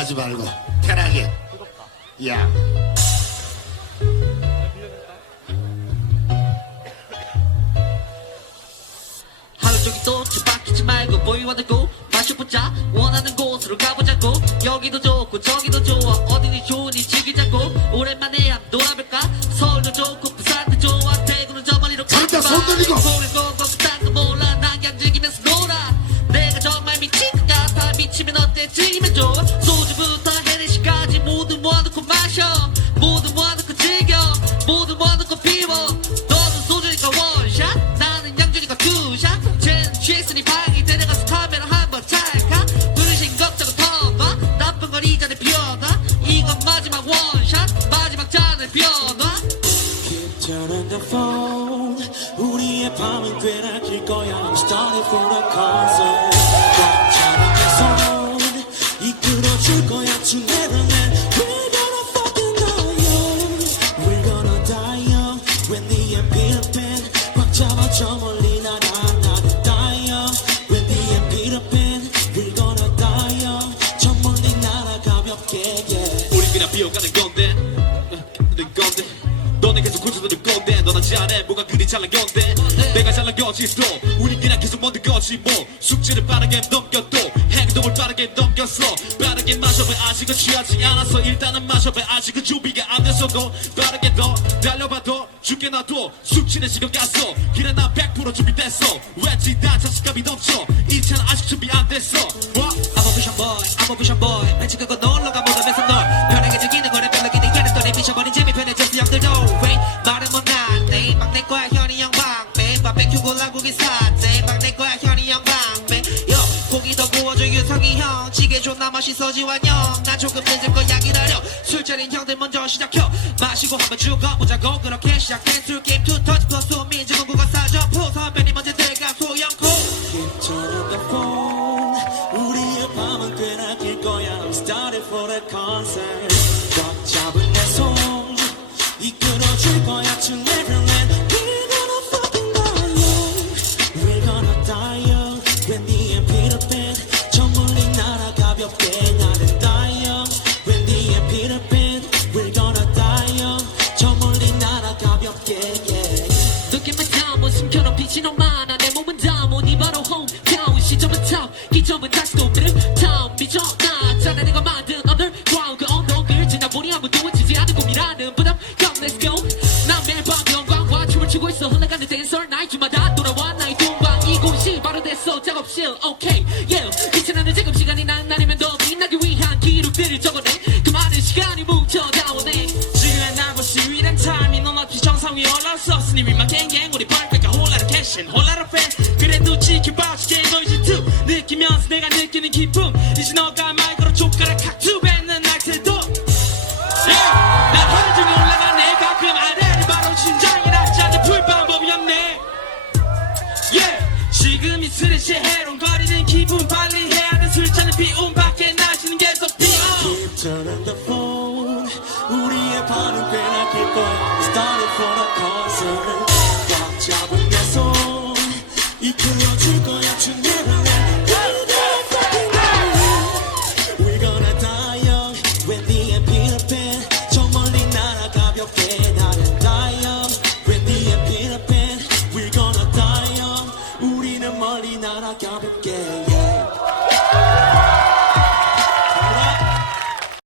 나가지 말고 편하게. 야. 하루 종일 또 뒤바뀌지 말고 모이와들고 마셔 보자. 원하는 곳으로 가보자고. 여기도 좋고 저기도 좋아. 어디니 좋으니 즐기자고. 오랜만에 한번 놀아볼까? 서울도 좋고 Keep turning the phone 우리의 밤은 꽤나 길 거야 I'm starting for a concert 꽉 잡은 내손 이끌어줄 거야 to Neverland We're gonna fucking die young We're gonna die young When the MP pen 꽉 잡아 저 멀리 고쳐드릴 건데? 넌 하지 않아 뭐가 그리 잘난 건데? 내가 잘난 거지 또 우리 그냥 계속 먹는 거지 뭐. 숙제를 빠르게 또 행동을 빠르게 넘겼어 빠르게 마셔봐. 아직은 취하지 않았어 일단은 마셔봐. 아직은 준비가 안더 빠르게 더 달려봐 더 죽게 놔둬 숙취는 지금 갔어. 그래 난100% 준비됐어. 왠지 난 자신감이 넘쳐. 이차는 아직 준비 안 됐어. 뭐? I'm a vision boy, I'm a vision boy. 왠지 그거 놀 막내 거야 현이 형 방배 바베큐 골라고기 사대 막내 거야 현이 형 방배. 요 고기 더 구워줘 유성이 형. 찌개 존나 맛있어 지환 형 난 조금 늦을 거야 기다려. 술자린 형들 먼저 시작혀 마시고 한번 죽어보자고. 그렇게 시작된 술 게임 투 터치 플러스 민지 공구가 사저포 선배님 먼저 들어가 소영포 우리의 밤은 꽤나 길 거야. I'm started for the concert. 꽉 잡은 내손 이끌어줄 거야. to Neverland 댄서 나이주마다 돌아와 나의 동방 이곳이 바로 됐어. 작업실. Okay yeah. 이천하는 지금 시간이 난 날이면 더 빛나기 위한 기록들을 적어내. 그 많은 시간이 뭉쳐 다오네 지금의 나고 시위란 타임이 넌어피 정상 위에 올라섰으니 위만 갱갱 우리 발표가 홀라라 캐신 홀라라 팬. 그래도 지켜봐 주게 너이지 투. 느끼면서 내가 느끼 지금 이 스레시 해롱거리는 기분 빨리 해야 돼. 술잔을 비운 밖에 날씨는 계속 비어. Keep turning the phone 우리의 밤은 꽤나 길 거야 Started for the concert I'm a gay.